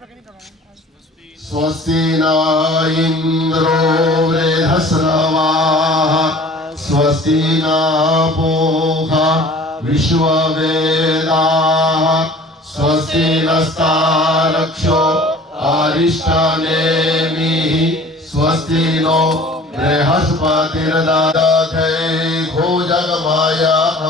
स्वस्ति न इंद्रो वृहस्रवाः स्वस्ति न पूषा विश्ववेदाः स्वस्ति नस्तारक्षो अरिष्टनेमिः स्वस्ति नो बृहस्पतिर्दधते भुजगमायाः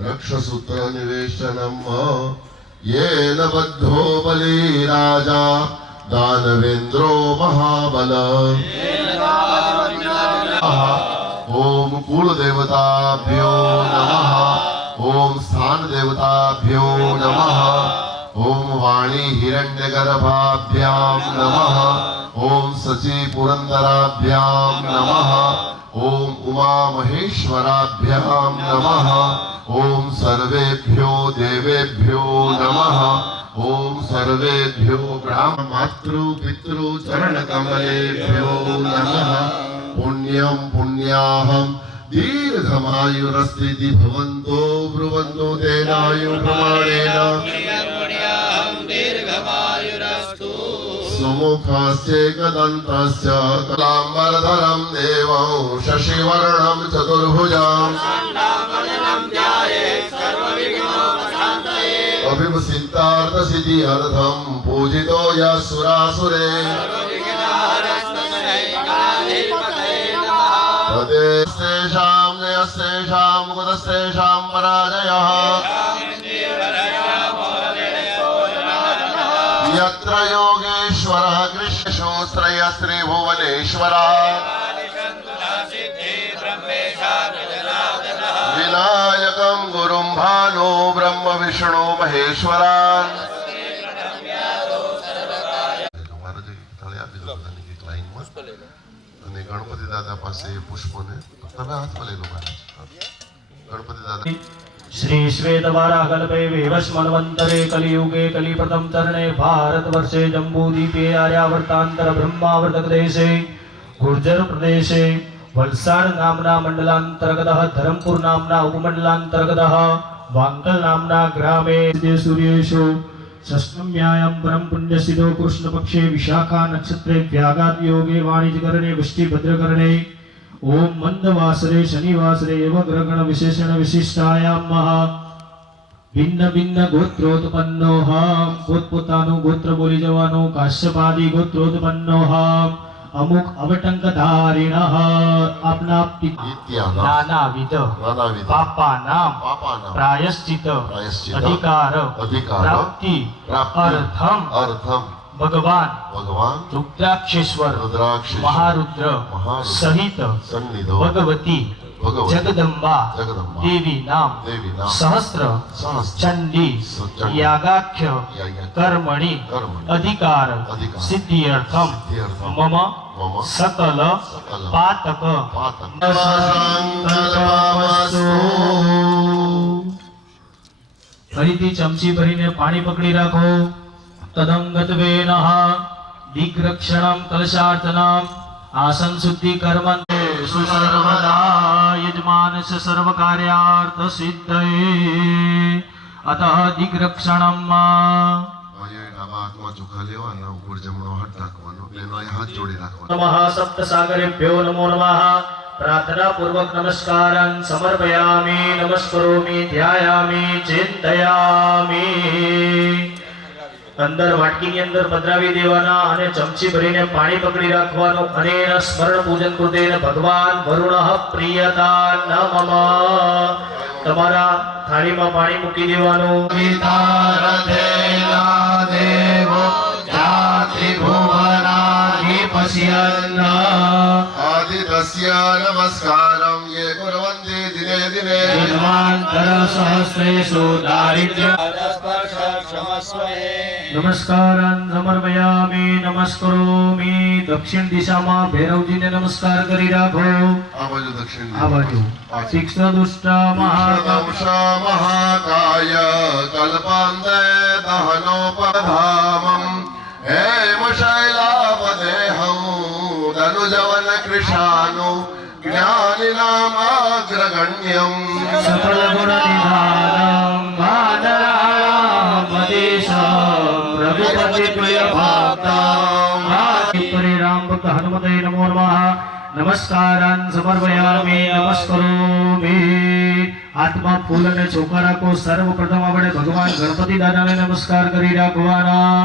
रक्षसूत्र निवेशनम् येन बद्धो बली राजा दानवेन्द्रो महाबल ओम कुल देवताभ्यो नमः ओम स्थान देवताभ्यो नमः ओम वाणी हिरण्यगर्भाभ्यां नमः ओम शची पुरंदराभ्यां नमः ओम उमा महेश्वराभ्यां नमः ओम सर्वेभ्यो देवेभ्यो नमः ओम सर्वेभ्यो ब्राह्मण मातृ पितृ चरण कमलेभ्यो नमः पुण्यं पुण्याहं दीर्घमायुरस्थिति भवन्तो ब्रुवन्तो तेनायु प्रमाणेन सुमुखस्येकदन्तस्य कलाम्बरधरं देवं शशिवर्णं चतुर्भुजम् अभिमसिद्धार्थसिद्ध्यर्थं पूजितो यः सुरासुरे तदेस्तेषां जयस्तेषां कुतस्तेषां पराजयः यत्र योगेश्वरः कृष्णश्रेयस्त्रिभुवनेश्वरः विनायकं गुरुं भानो ब्रह्म विष्णु महेश्वरान् गणपति दादा पासे पुष्पों ने तब हाथ में ले लो गणपति दादा श्री श्वेतवाराकल्पे वैवस्वन्वन्तरे कलियुगे कलिप्रथम चरणे भारतवर्षे जम्बूद्वीपे आर्यावर्तान्तर ब्रह्मावर्तकदेशे गुर्जर प्रदेशे वलसाड नामना मंडलांतर्गतः धरमपुर नामना उपमंडलांतर्गतः वांकल नामना ग्रामे सूर्येषु षष्ठम्यायां परम पुण्यसिद्धो कृष्णपक्षे विशाखा नक्षत्रे व्याघात योगे वाणिज्यकरणे वृष्टि भद्रकरणे ओम मंदवासरे शनिवासरे एव ग्रहगण विशेषण विशिष्टायां महा भिन्न भिन्न गोत्रोत्पन्नो हम पोतपोतानु गोत्र बोली जवानो काश्यपादी गोत्रोत्पन्नो हम अमुक अवटंकधारिणः अपना नानाविध पापानां प्रायश्चित अधिकार प्राप्ति अर्थम भगवान रुद्राक्षेश्वर महारुद्र सहित भगवती जगदम्बा देवी नाम सहस्र चंडी यागाख्य कर्मणि अधिकार सिद्ध्यर्थम मम सकल पातक फरीथी चमची भरीने पाणी पकड़ी राखो तदंगत्वे नः दिग्रक्षणं कलशार्चनम् आसन शुद्धि कर्मन्ते सर्वदा यजमानस्य सर्वकार्यार्थ सिद्धये अतः दिग्रक्षणम् હાથમાં ચોખા લેવાના, ઉપર જમણો હાથ રાખવાનો, એનો અહીં હાથ જોડી રાખવાનો. નમઃ સપ્ત સાગરેભ્યો નમો નમઃ. પ્રાર્થના પૂર્વક નમસ્કારાન સમર્પયામિ, નમસ્કરોમિ, ધ્યાયામિ, ચિંતયામિ. અંદર વાટકીની અંદર પધરાવી દેવાના અને ચમચી ભરીને પાણી પકડી રાખવાનું અને એના સ્મરણ પૂજન કૃતે ભગવાન વરુણઃ પ્રિયતા ન મમ. તમારા થાળીમાં પાણી મૂકી દેવાનું. દેવો જાતિ ભુવનાનિ પશ્યન્ન આદિતસ્ય નમસ્કારં યે કુર્વન્તિ દિને દિને જન્માંતર સહસ્રેષુ દારિદ્ર્ય નમસ્કારાન સમર્પયામિ, નમસ્કરોમિ. દક્ષિણ દિશામાં ભૈરવજીને નમસ્કાર કરી રાખો. આ બાજુ દક્ષિણ આ બાજુ તીક્ષ્ણ દુષ્ટ મહાકાય મહાકાય કલ્પાંતે દહનોપધામં હેમ શૈલાપદેહં ધનુજવન કૃષાનું જ્ઞાનિનામાગ્રગણ્યં સકલ ગુણ નિધાનમ ભાદરામદેશમ રઘુપતિ પ્રિય ભક્તમ. રામ ભક્ત હનુમતે નમો નમઃ. નમસ્કારાન સમર્પયામિ, નમસ્કરોમિ. હાથમાં ફૂલ અને ચોખા રાખો. સર્વપ્રથમ આપણે ભગવાન ગણપતિ દાદાને નમસ્કાર કરી રાખવાના.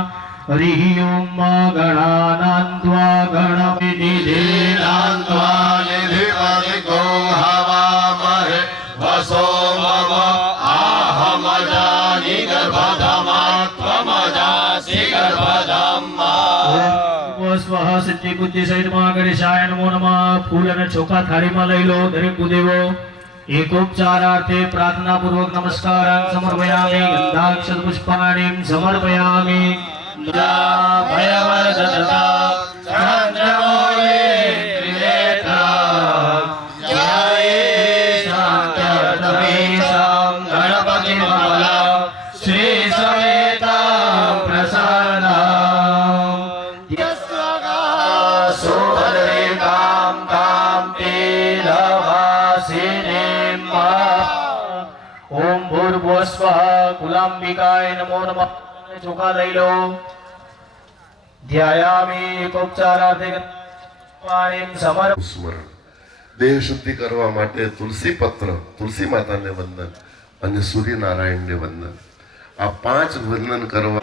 હરિ ઓમ ગણાનાન્ત્વા ગણપતિનિધેનાન્ત્વા નિધિપતિકો હવામહે વસો મમ આહમજાનિ ગર્ભધમાત્વમજાસી ગર્ભધમ્મા. સ્વઃ સિદ્ધિ બુદ્ધિ સહિત મહાગણેશાય નમો નમઃ. ફૂલ અને ચોખા થાળીમાં લઈ લો. દરેક ભૂદેવો એકોપચારાર્થે પ્રાર્થના પૂર્વક નમસ્કારાન સમર્પયામિ. ગંધાક્ષત પુષ્પાણિ સમર્પયામિ. ભયવર્ધતા ચંદ્રમૌલે ત્રિનેત્રં જય શાંત્યતમેષાં ગણપતિમંગલં શ્રી સમેતાં પ્રસન્નં સુભદ્રેકાં કાં પીલવાસિનીં. ઓમ ભૂર્ભુવસ્વઃ કુલાંબિકાય નમો નમઃ. ચોખા લઈ લો. ધ્યાયામિ એકોપચારાર્થે પાણીમ સમર્પ. સ્મરણ દેહ શુદ્ધિ કરવા માટે તુલસી પત્ર, તુલસી માતાને વંદન અને સૂર્યનારાયણને વંદન. આ 5 વંદન કરવા.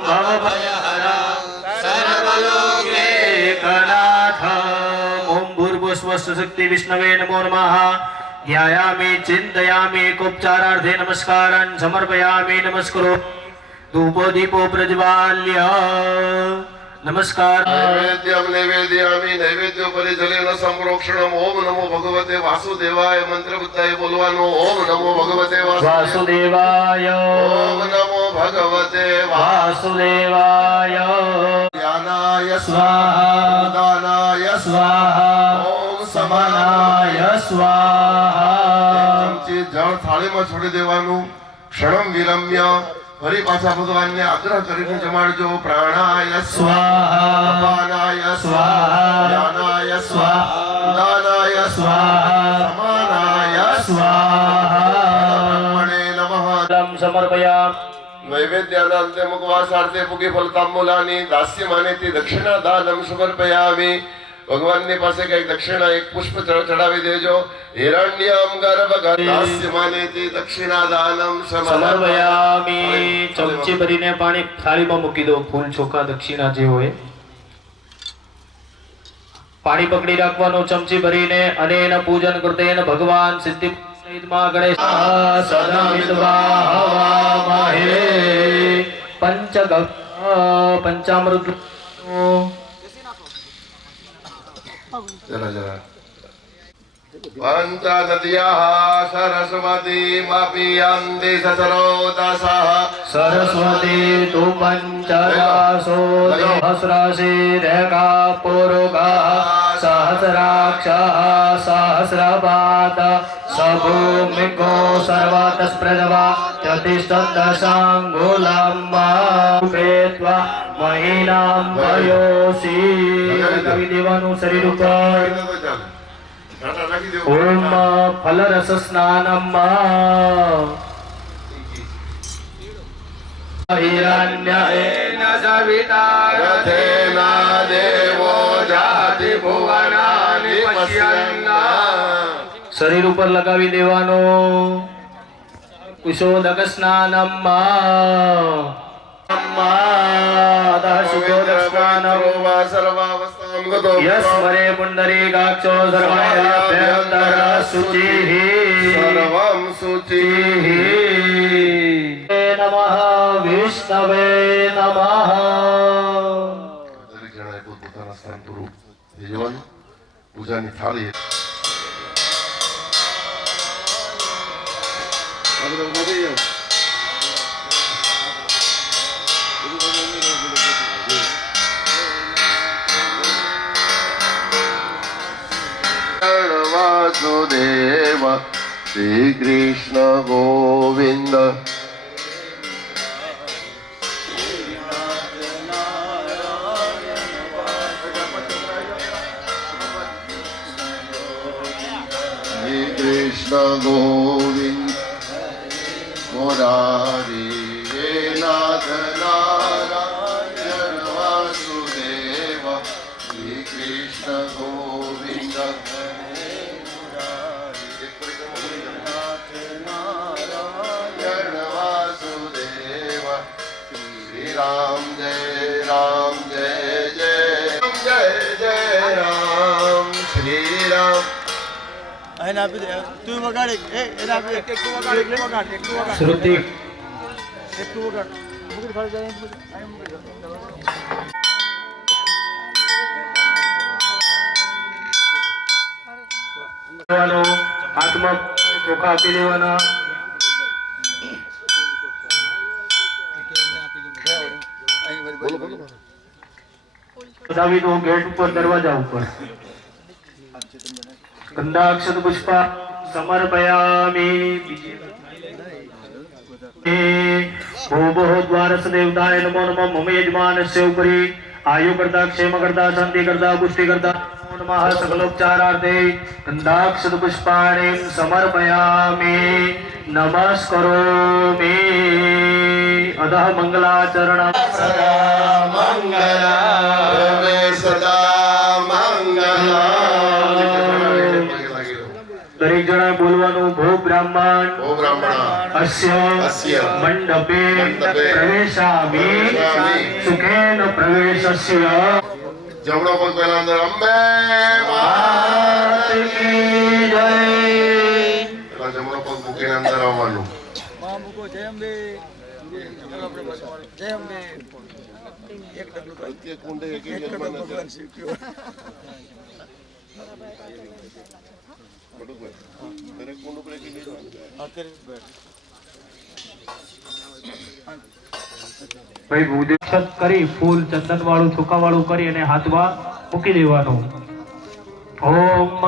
ઓમ ભૂર્ભુવસ્વઃ શક્તિ વિષ્ણવે નમો નમઃ. ધ્યાયામિ ચિંતયામિ એકોપચારાર્થે નમસ્કારાન સમર્પયામિ. નમસ્કરો ધૂપો દીપો પ્રજ્વાલ્ય. નમસ્કાર. નૈવેદ્યમ નૈવેદ્યામિ નૈવેદ્યોપરી જલેન સંપ્રોક્ષણમ. ઓમ નમો ભગવતે વાસુદેવાય. મંત્ર બુદ્ધાય બોલવાનો. ઓમ નમો ભગવતે વાસુદેવાય. ઓમ નમો ભગવતે વાસુદેવાય. જ્ઞાનાય સ્વાહા. દાનાય સ્વાહા. ઓમ સમાનાય સ્વાહા. ચમચી જળ થાળીમાં છોડી દેવાનું. ક્ષણમ વિલમ્ય ફરી પાછા ભગવાનને આગ્રહ કરીને જમાડજો. પ્રાણાય સ્વાહા. અપાનાય સ્વાહા. જ્ઞાનાય સ્વાહા. દાનાય સ્વાહા. સમાનાય સ્વાહા. બ્રહ્મણે નમઃ. સમર્પયામિ. નૈવેદ્યાના અંતે મુખવાસાર્થે પુગી ફલતાંબૂલાની દાસ્યમાનેથી દક્ષિણા દાનમ સમર્પયામિ. ભગવાનની પાસે કઈક દક્ષિણા એક પુષ્પ ચડાવી દેજો. હિરણ્યમ ગર્ભ દાસ્યમાનેથી દક્ષિણા દાનમ સમર્પયામિ. ચમચી ભરીને પાણી થાળીમાં મૂકી દો. ફૂલ ચોખા દક્ષિણા જે હોય પાણી પકડી રાખવાનું ચમચી ભરીને અને એના પૂજન કરતે ભગવાન સિદ્ધિ સહિતમાં ગણેશ સદમિદ્વાહવામહે. પંચામૃત જરા પંચનદ્યાઃ સરસ્વતીમપી યન્તિ સસરોદસઃ. સરસ્વતી તુ પંચદાસો સહસ્રશીરકા પુરુષः સહસ્રાક્ષः સહસ્રપાદ સભૂમિકો સર્વતસ્પ્રજવા ચતિષ્ઠદશાંગુલમ પ્રેત્વા મહિનામ વયોસી. લગાવી દેવાનું શરીર ઉપર. ઓમ ફલરસ સ્નાનમ. हिरण्येन सविता रथेन देवो जाति भुवनानि पश्यन्ना શરીર ઉપર લગાવી દેવાનો કુશોદક સ્નાનમ યસ્મરે પુંડરીકાક્ષો સર્વાભ્યંતર શુચિઃ સર્વં શુચિઃ નમઃ વિષ્ણવે નમઃ. દરેક જણાએ પોતપોતાના સ્થાન પર થઈ જવાનું. પૂજાની થાળી વાસુદેવ શ્રી કૃષ્ણ ગોવિંદ શ્રી કૃષ્ણ ગોવિંદ મોરારી હે નાથ નારાયણ વાસુદેવ શ્રી કૃષ્ણ ગોવિંદ નારાયણ વાસુદેવ શ્રી રામ જય રામ જય જય જય જય રામ શ્રી રામ. એના આપી દે તું વગાડી એના આપી એક તું વગાડ એક તું વગાડ શ્રુતિ એક તું વગાડ મુકડી ફાડી જાય અહીં મુકડી હાથમાં ચોખા આપી દેવાના. દાવીનો ગેટ ઉપર દરવાજા ઉપર ગંધાક્ષત પુષ્પા સમર્પયામિ. ભો દ્વારસ દેવતાય નમો નમઃ મમ યજમાનસ્ય ઉપરી આયુ કરતા ક્ષેમ કરતા શાંતિ કરતા પુષ્ટિ કરતા નમો નમઃ સકલોપચારાર્થે ગંધાક્ષત પુષ્પાણિ સમર્પયામિ. નમસ્કરોમિ અધઃ મંગલાચરણમ સદા મંગલા સદા મંગલા. દરેક જણા બોલવાનું ભો બ્રાહ્મણ ઓ બ્રાહ્મણ અસ્ય મંડપે પ્રવેશામિ સુખેન પ્રવેશસ્ય. જમણો પગ પહેલા અંદર અંબે માત કી જય. પેલા જમણો પગ મૂકીને અંદર આવવાનું. માં મુકો જય અંબે જય અંબે એક ડગલું તો એક કુંડે એક એક યજમાન ડગલું ભગવાન શીખ્યો દરેક કુંડ ઉપર એક યજમાન. અત્યારે બેઠ ભાઈ ભૂદેવ કરી ફૂલ ચંદન વાળું ચોખા વાળું કરી અને હાથમાં મૂકી દેવાનું. ઓમ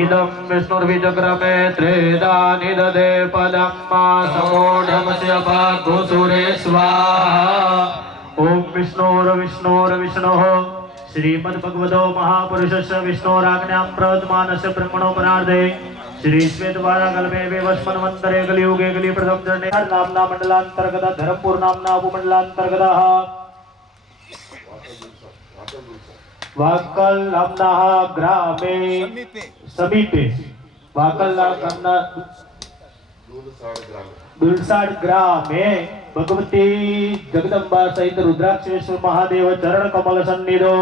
ઇદમ વિષ્ણુર્વિચક્રમે ત્રેદા નિદધે પદમ સમોઢમસ્ય ભાગો સુરે સ્વાહા. ઓમ વિષ્ણોર શ્રીમદ ભગવતો મહાપુરુષસ્ય વિષ્ણોરાજ્ઞામ પ્રવર્તમાનસ્ય બ્રહ્મણો પરાર્ધે શ્રી શ્વેતવારા કલ્પે વેવસ્મન્વંતરે કલિયુગે કલિ પ્રથમ ચરણે નામના મંડલાંતર્ગત ધરમપુર નામના ઉપમંડલાંતર્ગત વાકલ નામના ગ્રામે સમીપે વાકલ નામના દુલસાડ ગ્રામે ભગવતી જગદંબા સહિત રુદ્રાક્ષેશ્વર મહાદેવ ચરણ કમલ સન્નિધો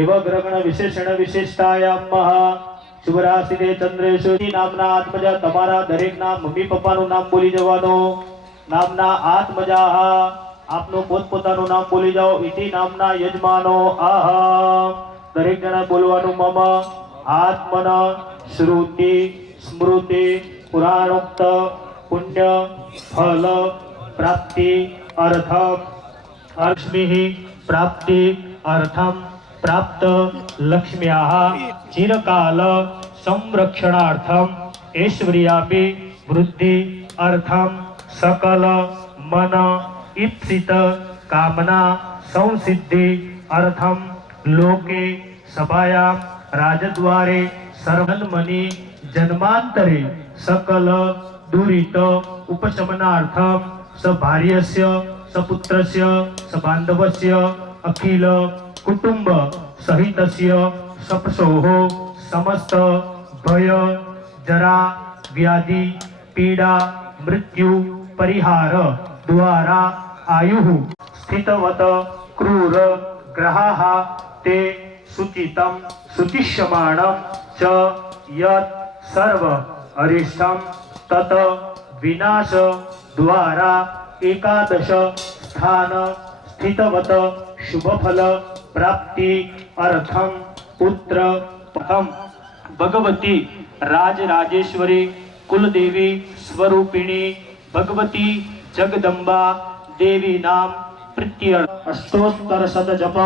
એવ ગ્રહણ વિશેષણ વિશિષ્ટાયામ શુભરાશિને ચંદ્રેશુ નામના આત્મજા. તમારા દરેકના મમ્મી પપ્પાનું નામ બોલી જવાનું. નામના આત્મજા આપનું પોતપોતાનું નામ બોલી જાઓ. ઇતિ નામના યજમાનો આહ દરેક જણા બોલવાનું. મમ આત્મન શ્રુતિ સ્મૃતિ પુરાણોક્ત પુણ્ય ફલ પ્રાપ્તિ અર્થમ અર્ષ્મિ પ્રાપ્તિ અર્થમ પ્રાપ્ત લક્ષ્મ્યાઃ ચિરકાલ સંરક્ષણાર્થમ ઐશ્વર્યાપી વૃદ્ધિ અર્થમ સકલ મન ઈપ્સિત કામના સંસિદ્ધિ અર્થમ લોકે સભાયામ રાજદ્વારે સર્વન્મની જન્માંતરે સકલ દુરિત ઉપશમનાર્થમ सभार्यस्य सपुत्रस्य सबान्धवस्य अखिल कुटुंब सहितस्य सपसोः समस्त भय जरा व्याधि पीड़ा मृत्यु परिहार द्वारा आयुः स्थितवत क्रूर ग्रहाः ते सूचितं सूचिष्यमाणं च यत् सर्व अरिष्टं तत विनाश द्वारा एकादश स्थान स्थितवत शुभफल प्राप्ति अर्थम पुत्र प्रथम भगवती राजराजेश्वरी कुलदेवी स्वरूपिणी भगवती जगदम्बा देवी नाम प्रीत्यर्थ अष्टोत्तर शत जप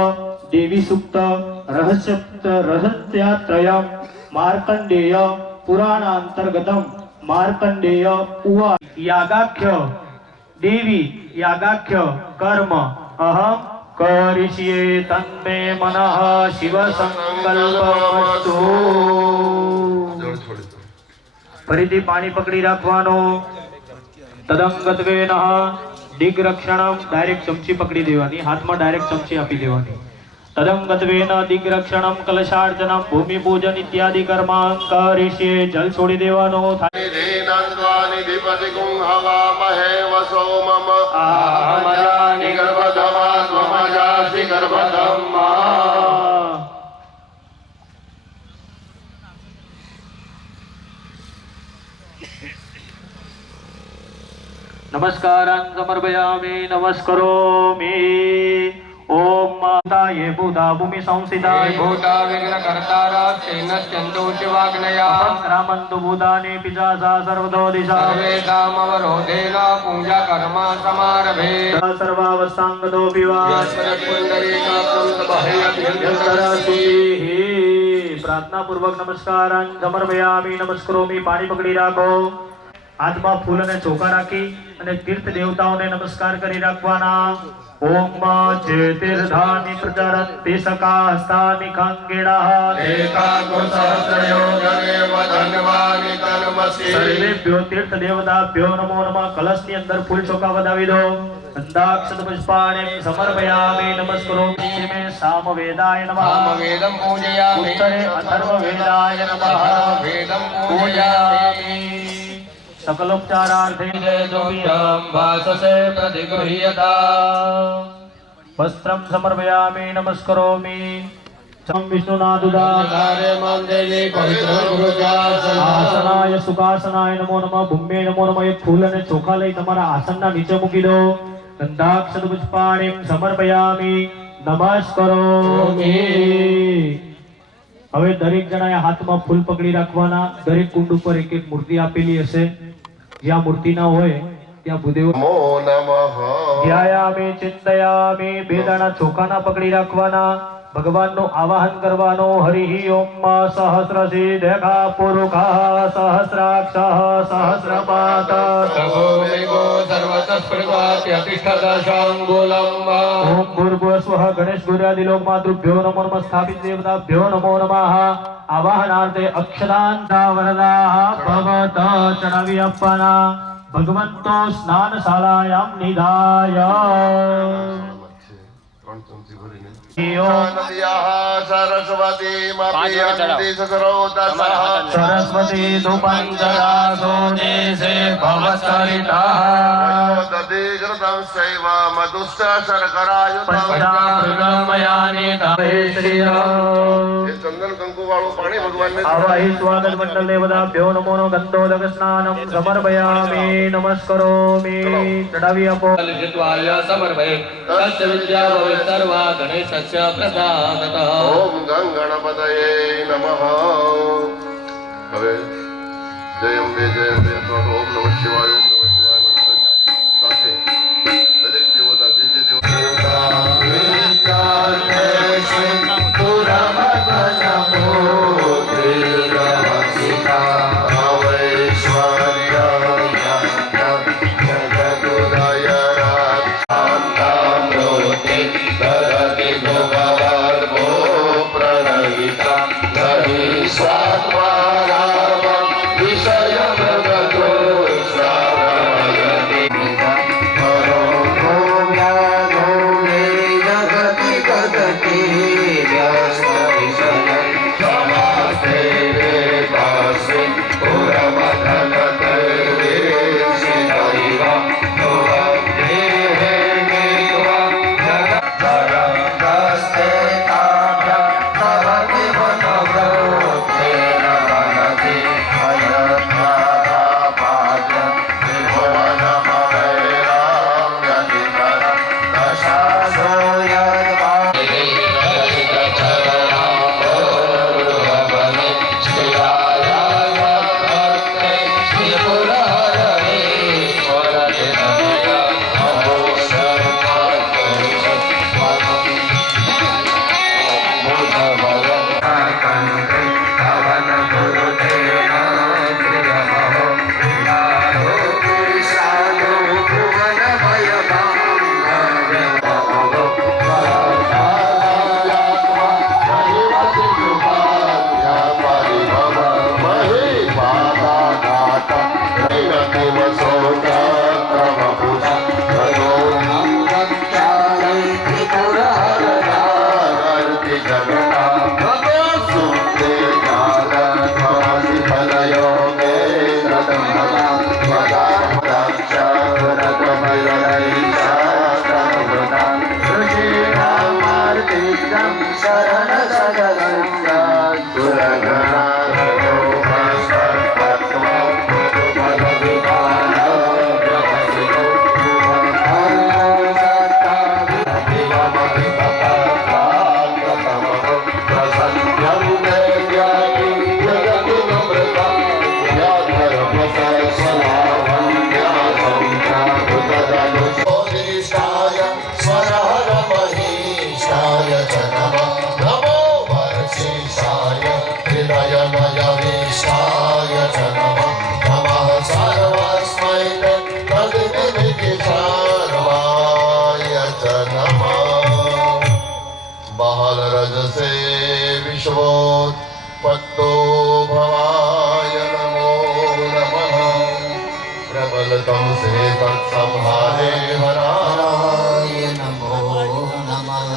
देवी सूक्त रहस्यात्रयम् मार्कंडेय पुराणांतर्गतम मार्कंडेय उवा यागाख्य देवी यागाख्य कर्म अहम करिष्ये तन्मे मनः शिव संकल्पमस्तु। ફરીથી પાણી પકડી રાખવાનો તદંગત્વેન દિગ્રક્ષણમ ડાયરેક્ટ ચમચી પકડી દેવાની હાથમાં ડાયરેક્ટ ચમચી આપી દેવાની તદંગત્વેન દિગ્રક્ષણમ કલશાર્ચનમ ભૂમિ પૂજન ઇત્યાદિ કર્મ કરિષ્યે જલ છોડી દેવાનો निधीनान्त्वानि विपतिकुं हवामहे वसो मम आहमजानि गर्भधमा त्वमजासि गर्भधमा। नमस्कारान् समर्पयामि नमस्करोमि। ओम माताये भूता भूमि संस्थिताय भूता विघ्नकर्तारा तेनश्चन्दो शिवाग्नया संक्रामन्तु भूतानि पिशाचा सर्वतो दिशा सर्वेषामवरोधेन पूजा कर्म समारभे सर्वावस्थांगतो विवाद प्रार्थना पूर्वक नमस्कारान् समर्पयामि नमस्करोमि। पाणी पकड़ी राखो हाथમાં ફૂલ અને ચોખા રાખી અને તીર્થ દેવતાઓને નમસ્કાર કરી રાખવાના। ओम जे तीर्थानि प्रचरन्ति सकास्तानि खङ्गिणः सर्वेभ्यो तीर्थ देवताभ्यो नमो नमः। कलशની અંદર ફૂલ ચોખા વધાવી દો। गन्धाक्षत पुष्पाणि समर्पयामि नमस्करोमि। मे सामवेदाय नमः वेदं पूजयामि उत्तरे अथर्ववेदाय नमः वेदं पूजयामि सकलोपचारार्थे भाससे प्रतिगृह्यता वस्त्रं समर्पयामि नमस्करोमि। आसनाय सुखासनाय नमो नमः। भूम्ये नमो नमः। एक फूल અને ચોખા લઈ તમારા આસનના નીચે મૂકી દો। ગંધાક્ષત પુષ્પાણિ સમર્પયામિ નમસ્કરોમિ। હવે દરેક જણાએ હાથમાં ફૂલ પકડી રાખવાના। દરેક કુંડ ઉપર એક એક મૂર્તિ આપેલી હશે। જ્યાં મૂર્તિ ના હોય ત્યાં ભૂદેવ नमो नमः। ધ્યાયામિ ચિંતયામિ। બે દાણા ચોખાના પકડી રાખવાના। ભગવાનનું આવાહન કરવાનો। હરિ ઓમ સહસ્રશીર્ષા પુરુષः સહસ્રાક્ષः સહસ્રપાદ तभो मेघो सर्वतस्पृगात्यतिष्ठदशाङ्गुलम् ओम भूर्भुवः स्वः गणेश गुर्यादि लोक मातृभ्यो नमो नमः। स्थापित देवताभ्यो नमो नमः। आवाहनार्थे अक्षरांता वरदाः भवत चढ़ावी अपना। भगवंतो स्नानशालायां निधाय नद्याः सरस्वतीमपि ससरोदसः सरस्वती धूपञ्जरासो देशे भवसरितः दधि घृतं सैव मधुश्च शर्करायुतं पंचामृतमयानि तवे श्रिय चंदन कंकु वाळું પાણી ભગવાનને आवाहि स्वागत मंडल देवताभ्यो नमो नमः। गन्धोदक स्नानं समर्पयामि नमस्करोमि। चढ़ावी आपो लिखित्वाय समर्पये तस्य विद्या भवेत् सर्वा गणेशस्य प्रसादतः ओम गं गणपतये नमः। હવે જય અંબે જય અંબે અથવા તો ઓમ નમઃ શિવાય ઓમ નમઃ શિવાય મંત્ર સાથે દરેક દેવતા જે જે बालरजसे विश्वोत्पत्तो भवाय नमो नमः प्रबलतं से तत्संहारे हराय नमो नमः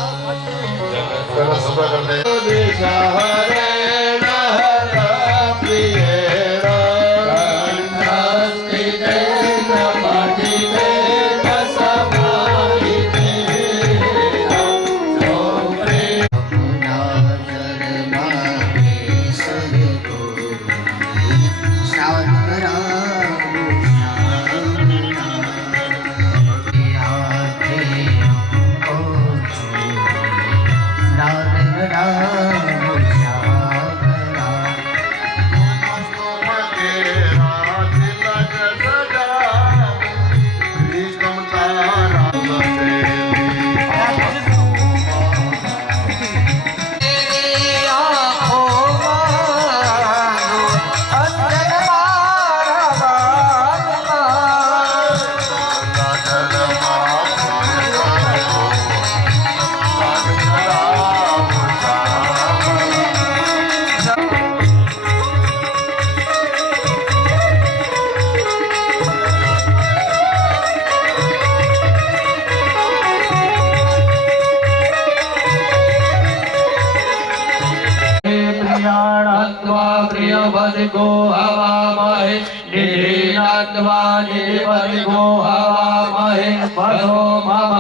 प्रियवदिको हवामहे निधीनात्वा निधिवदिको हवामहे पदो मम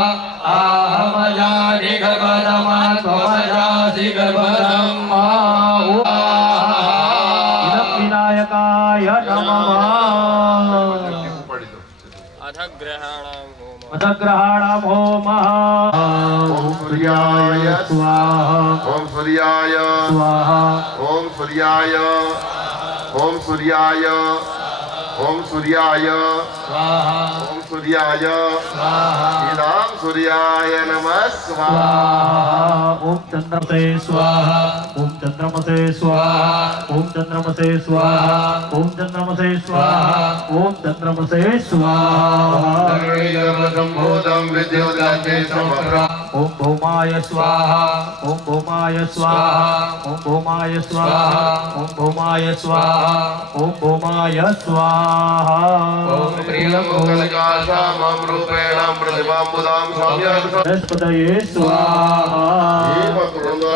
आहमजानि गगनमात्मजासि गगनं विनायकाय नमः अधग्रहाणां होमः ओम सूर्याय स्वाहा ओम सूर्याय स्वाहा ओम सूर्याय ओम सूर्याय ओम सूर्याय स्वाहा ओम सूर्याय स्वाहा इदां सूर्याय नमः स्वाहा ओम चंद्रमसे स्वाहा ओम चंद्रमसे स्वाहा ओम चंद्रमसे स्वाहा ओम चंद्रमसे स्वाहा ओम चंद्रमसे स्वाहा सर्वसम्भूतं विद्युदाग्ने समप्रा ओम भौमाय स्वाहा ओम भौमाय स्वाहा ओम भौमाय स्वाहा ओम भौमाय स्वाहा ओम भौमाय स्वाहा ओम प्रियं मोगलकाशामं रूपेण प्रतिभाम्बुदां सम्यक् बृहस्पतये स्वाहा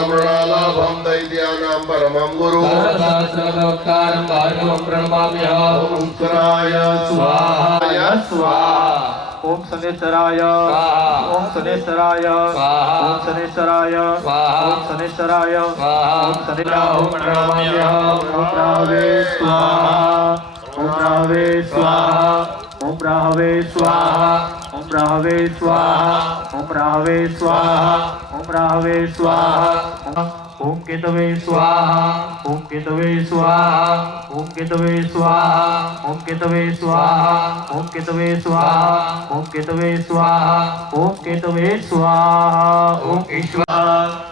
मृणालाभं दैत्यानां परमं गुरु सहस्रवक्तारं भार्गवं प्रणमाम्यहम् ओम सूर्याय स्वाहा स्वाहा ओम शनेश्वराय स्वाहा ओम शनेश्वराय स्वाहा ओम शनेश्वराय स्वाहा ओम शनेश्वराय स्वाहा ओम शनेश्वराय ओम रावे स्वाहा ओम रावे स्वाहा ओम रावे स्वाहा ओम रावे स्वाहा ओम रावे स्वाहा ओम रावे स्वाहा ओम केतवे स्वाहा ओम केतवे स्वाहा ओम केतवे स्वाहा ओम केतवे स्वाहा ओम केतवे स्वाहा ओम केतवे स्वाहा ओम केतवे स्वाहा ओम ईश्वरा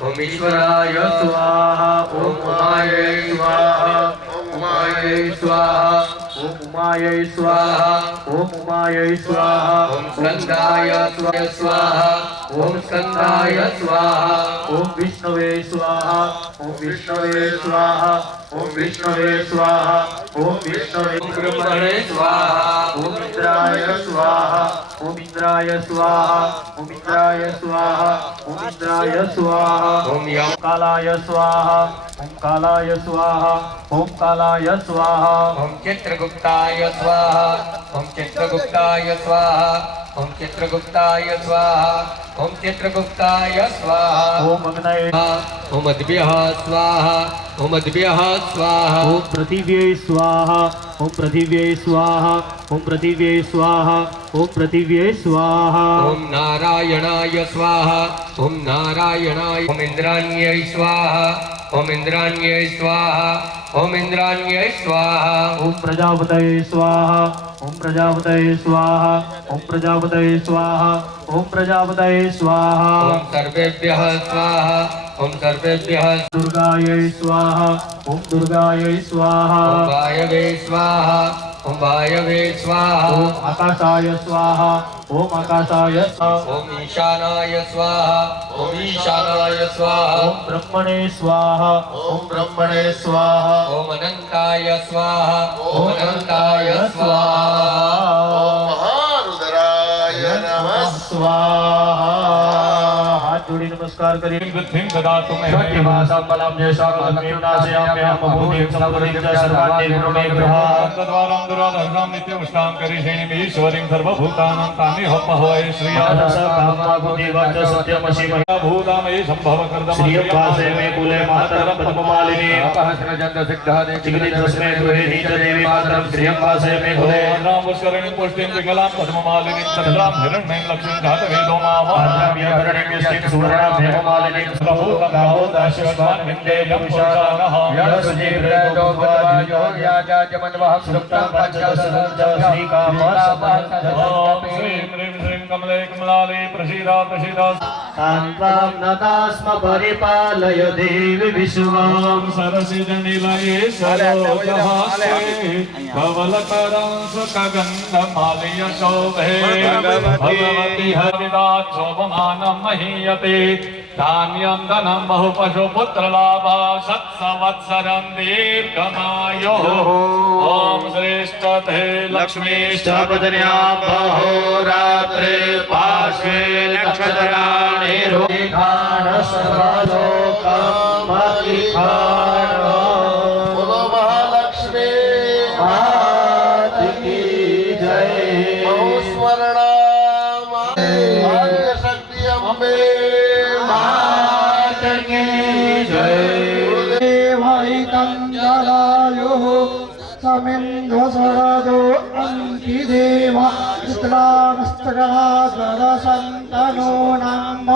ओम ईश्वराय स्वाहा ओम उमायै स्वाहा ओम उमायै स्वाहा ओम उमायै स्वाहा ओम उमायै स्वाहा ओम स्कंदाय स्वाहा ओम स्कंदाय स्वाहा ओम विष्णवे स्वाहा ओम विष्णवे स्वाहा ओम विष्णवे स्वाहा ओम विष्णवे ओम ब्रह्मणे स्वाहा ओम इंद्राय स्वाहा ओम इंद्राय स्वाहा ओम इंद्राय स्वाहा ओम इंद्राय स्वाहा ओम यम कालाय स्वाहा ओम कालाय स्वाहा ओम कालाय स्वाहा ओम चित्रगुप्ताय स्वाहा ओम चित्रगुप्ताय स्वाहा ओम चित्रगुप्ताय स्वाहा ओम चित्रगुप्ताय स्वाहा ओम अग्नये ओम अद्भ्यः स्वाहा ओम अद्भ्यः स्वाहा ओम पृथिव्यै स्वाहा ओम पृथिव्यै स्वाहा ओम पृथिव्यै स्वाहा ओम पृथिव्यै स्वाहा ओम नारायणाय स्वाहा ओम नारायणाय ओम इंद्राण्यै स्वाहा ओम इंद्राण्यै स्वाहा ओम इंद्राण्यै स्वाहा ओम प्रजापतये स्वाहा ओम प्रजापतये स्वाहा ओम प्रजापतये स्वाहा ओम प्रजापतये स्वाहा ओम सर्वेभ्यः स्वाहा ओम सर्वेभ्यः दुर्गायै स्वाहा ओम दुर्गायै स्वाहा ओम वायवे स्वाहा ओम वायवे स्वाहा ओम आकाशाय स्वाहा ओम आकाशाय स्वाहा ओम ईशानाय स्वाहा ओम ईशानाय स्वाहा ओम ब्रह्मणे स्वाहा ओम ब्रह्मणे स्वाहा ओम अनंताय स्वाहा ओम अनंताय स्वाहा महारुद्राय नमः स्वाहा हाथ जोड़ी नमस्कार करिए बुद्धिं ददातु मे भाषा बलम जैसा नाशयाम्यहं भूतिं संवदिं च सर्वाणि गुणे ग्रहा तद्वारं दुराधर्षां नित्यमुष्टां करिषेणीमीश्वरीं सर्वभूतानां तानि होपहवै श्रिया भूतामयी सम्भव श्रीयंभासे मे कुले मातरं पद्ममालिनी चिकित्सस्मे गृहे नीच देवी मातरं श्रीयंभासे मे कुले राम पुष्करिणीं पुष्टिं विकलां पद्ममालिनीं तद्रां हिरण्मयीं लक्ष्मीं धातवेदो मामः सुवर्णा भेममालिनी प्रभूतमहो दाश्यस्मान् विन्देयं पुरुषानः यस्जे प्रेतो भवायो याजाजमन्वः सुप्तं पंचदशं ॐ श्रीं ह्रीं श्रीं कमले कमलाले प्रसीदा प्रसीदा शान्तां नतास्म परिपालय देवी विश्वं सरसिजनिलये सरोजहास्ये धवलकरं सुखगन्धमालय शोभे भगवति हरिदा शोभमानं महीयते धान्यं धनं बहुपशुपुत्रलाभा सत्सवत्सरं दीर्घमायुः ॐ श्रेष्ठते लक्ष्मीष्टपत्न्यां अहोरात्रे पार्श्वे नक्षत्राणि रोहिखाण सर्वलोकं मतिखाण बोलो महालक्ष्मी मात की जय बहुस्मरणा शक्ति अम्बे मात की जय देवहितं जलायुः समिन्ध्वसरदो अन्तिदेव चित्रामस्तकराधरसन्तनो नाम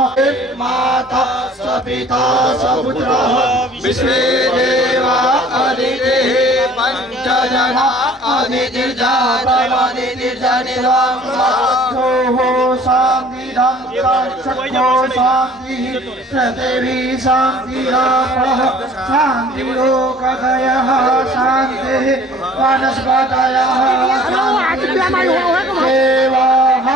माता स पिता स पुत्रः विश्वे देवा अदितिः पञ्चजना अदितिर्जातमदितिर्जनिर्वाङ्गोः शान्तिदं तक्षको शान्तिः पृथिवी शान्तिरापः शान्तिलोकदयः शान्तिः वनस्पतयः देवाः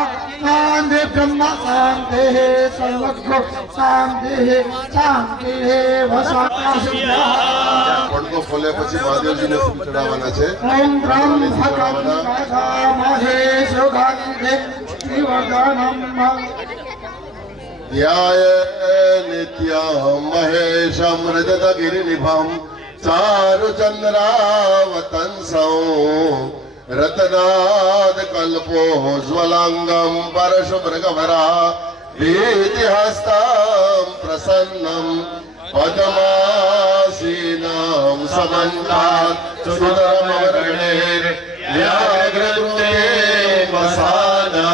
शान्ति ब्रह्म शान्तिः सर्वज्ञ शान्तिः शान्तिरेव शान्तिः પડદો ખોલ્યા પછી મહાદેવજીને ફૂલ ચડાવવાના છે ॐ ब्रह्मकमहे सुगन्धे शिवगणं ध्याय नित्यं महेशं रजतगिरिनिभं चारुचन्द्रावतंसं रत्नादकल्पोज्ज्वलाङ्गं परशुभृगवरा भीतिहस्तं प्रसन्नं पद्मासीनं समन्तात् सुधर्मवर्णैर्व्याघ्रकृते वसाना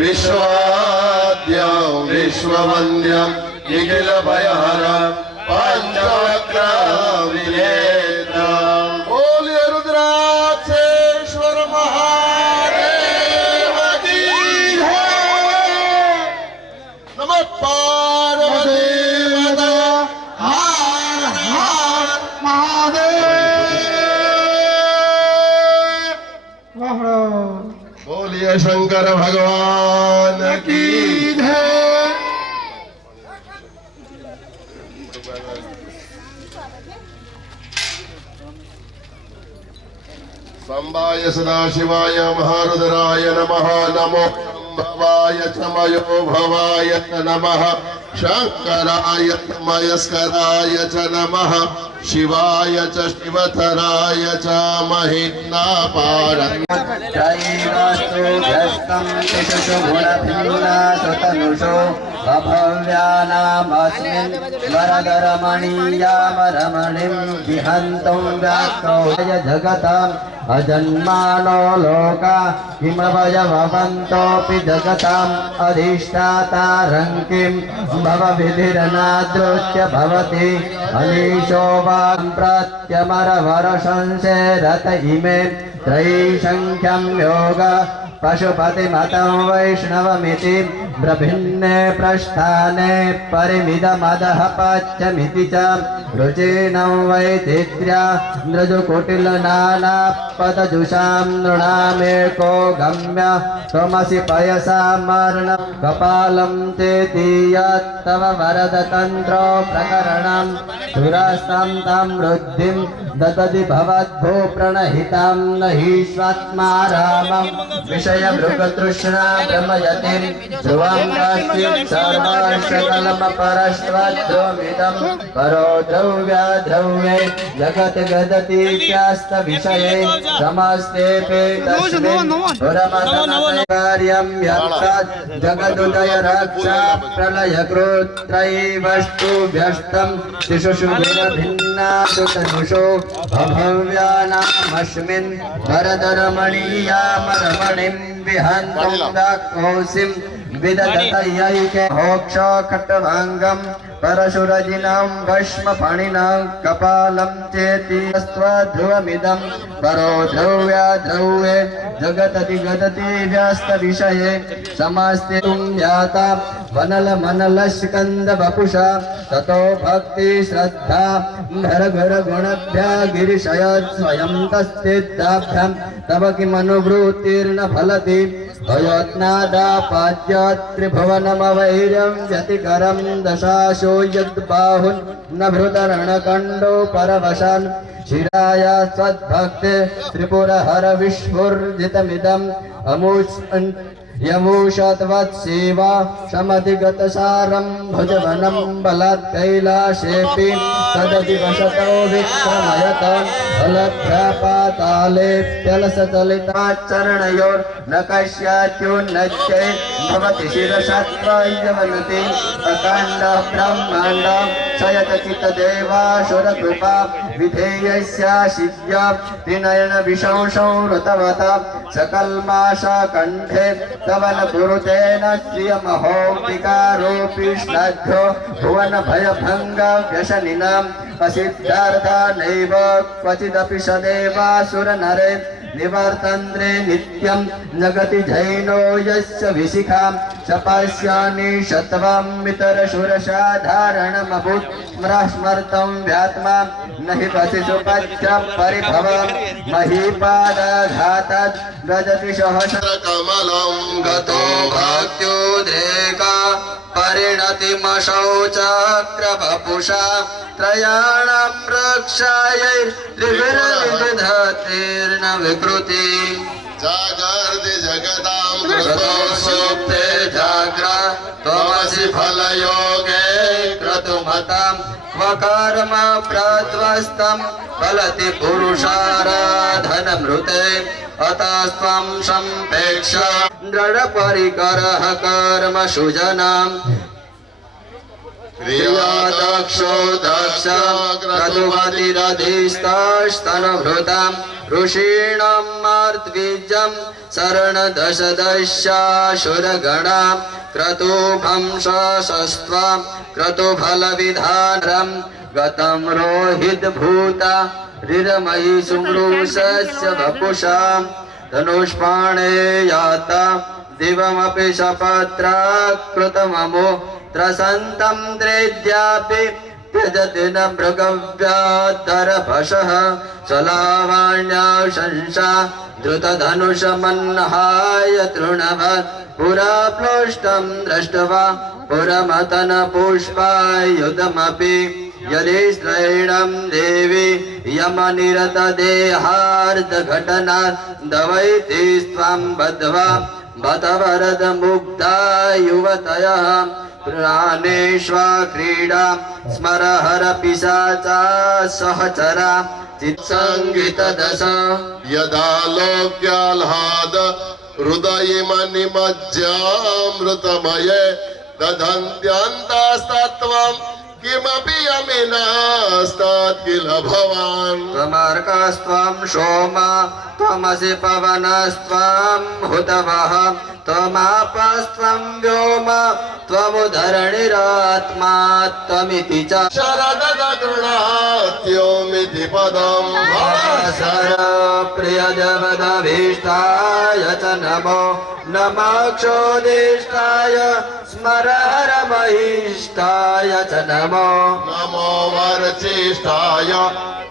विश्वाद्यं विश्ववन्द्यं निखिलभयहरं शंकर भगवान की जय। संभाय सदाशिवाय महारुद्राय नमः। नमो भवाय चमयो भवाय च नमः। शंकराय मयस्कराय च नमः। शिवाय च शिवतराय च महिन्नापारं त्रैवास्तु व्यस्तं शिशुषु गुणभिन्ना सुतनुषु अभव्यानामस्मिन् वरदरमणीयामरमणिं विहन्तं व्याक्रोय जगताम् अजन्मानो लोका किमवयवन्तोऽपि जगताम् अधिष्ठातारं किं भवविधिरनादृत्य भवति अनीशो वा प्रत्यमरवरशंसेरत इमे त्रैसङ्ख्यं योग पशुपतिमतं वैष्णवमिति प्रभिन्ने प्रस्थाने परिमिदमदः पच्यमिति च रुचिनं वैचित्र्या नृजुकुटिलनानापदजुषां नृणामेको गम्य त्वमसि पयसामर्ण कपालं चेतीयत्तव वरदतन्त्रो प्रकरणं सुरास्तां तां वृद्धिं ददति भवद्भो प्रणहितां न हि स्वात्मारामं विषयमृगतृष्णा भ्रमयतिं ध्रुवं कश्चित् सर्वशकलमपरस्त्वद्ध्रुवमिदं परो द्रव्ये जगद्गदतीत्यास्तविषये समस्तेऽपि तस्मिन् पुरमतकार्यं यत्तद् जगदुदयरक्षा प्रलयकृत्रैवस्तुभ्यस्तं शिशुषु गुणभिन्नासु तनुषो भव्यानामस्मिन् वरदरमणीयामरमणिं विहन्तं दाकोसिं विदधतयैके मोक्षखट्टभाङ्गं परशुरजिनं भस्मफणिनं कपालं चेति स्वध्रुवमिदं परो द्रव्ये जगदति व्यस्तविषये समस्ते याता वनलमनलस्कन्द वपुषा ततो भक्ति श्रद्धा घर गुणभ्या गिरिशयत् स्वयं तस्थिताभ्यां तव किमनुवृत्तिर्न फलति अयत्नादापाद्य त्रिभुवनमवैर्यं व्यतिकरं दशाशो यद्बाहुन् न भृतरणकण्डो परवशान् शिराय स्वद्भक्ते त्रिपुरहर विस्फुर्जितमिदम् यमूषत्वत्सेवा समधिगतसारं भुजवनं बलात् कैलासेऽपि तदपि वशतो विक्रमयत अलभ्यपातालेऽप्यलसचलिताच्चरणयोर्न कस्याच्युन्नच्चै भवति शिरसत्त्वयवनति अकाण्डः ब्रह्माण्डं शयतचित्तदेवासुरकृपा विधेयस्याशिव्या त्रिनयनविशंसौ ऋतवता सकल्माशकण्ठे तव न कुरुतेन श्रियमहोऽपिकारोऽपि श्लाघ्यो भुवनभयभङ्गव्यसनिनाम् असिद्धार्था नैव क्वचिदपि सदेवासुरनरे निवर्तन्ते नित्यं जगति जैनो यस्य विशिखां सपश्यानि शत्वमितरशुरसाधारणमभूत् स्मृतं व्यात्मा न हि पशिशुपच्च परिभवं महीपादघातात् गजति सहस्रकमलं गतो भक्त्युद्रेका परिणतिमशौचक्रवपुषा त्रयाणां रक्षायै विकृति जागर्ति जगतां कृतो सुप्ते जाग्रा त्वमसि फलयोगे क्रतुमतां वकर्म प्रध्वस्तं फलति पुरुषाराधनमृते अतस्त्वं सम्पेक्ष दृढपरिकरः कर्म सुजनाम् क्रियादक्षो दक्ष क्रतुमतिरधिस्तस्तनुभृतां ऋषीणां मार्द्विजं शरणदशदशाशुरगणां क्रतुभं सशस्त्वां क्रतुफलविधानं गतं रोहितभूता रिरमयि सुमृशस्य वपुषां धनुष्पाणे याता दिवमपि सपत्रा कृतममो त्रसन्तं त्रेद्यापि त्यजति न मृगव्याधरभषः सलावाण्या शंसा द्रुतधनुषमन्हाय तृणवत् पुरा प्लोष्टं दृष्ट्वा पुरमतनपुष्पायुधमपि यदि श्रैणं देवी यमनिरतदेहार्धघटना दवैति स्वां बद्ध्वा बत वरदमुग्धा युवतयः प्राणेष्वा क्रीडा स्मरहर पिशाचा सहचरा चित्सङ्गितदश यदा लोक्याह्लाद हृदयमनिमज्जामृतमये दधन्त्यन्तास्तत्त्वं किमपि यमिनास्तात् किल भवान् त्वमर्कस्त्वं सोमा त्वमसि पवनस्त्वं हुतवः त्वमापस्त्वं व्योम त्वमुधरणिरात्मा त्वमिति च शरदगृणात्योमिति पदम् शर प्रियजवदभीष्टाय च नमो नमक्षोदिष्टाय स्मरहरमहिष्टाय च नमो नमो वरचेष्टाय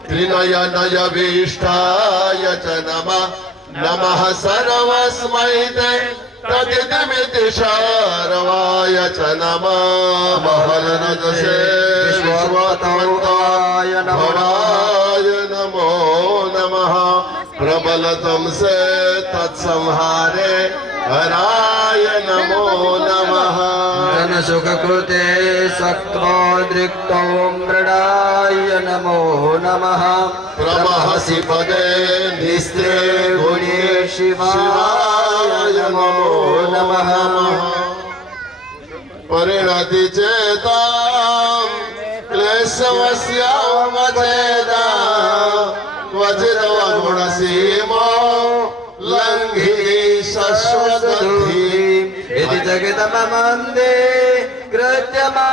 त्रिनयनयभीष्टाय च नमः सर्वस्मै ते तदिदमिति शारवाय च नमः महलनदसे विश्ववतौताय नमो भवाय नमो नमः प्रबलतम से तत्संहारे हराय नमो नमः जनसुखकृते सक्तोद्रिक्तो मृडाय नमो नमः प्रमहसि पदे निस्त्रे गुणे शिवाय नमो नमः परिणति चेतां क्लेशवस्यामचेदा क्वचिदवगुणसीमो लङ्घि शश्वतधि इति जगतममन्दे कृत्यमा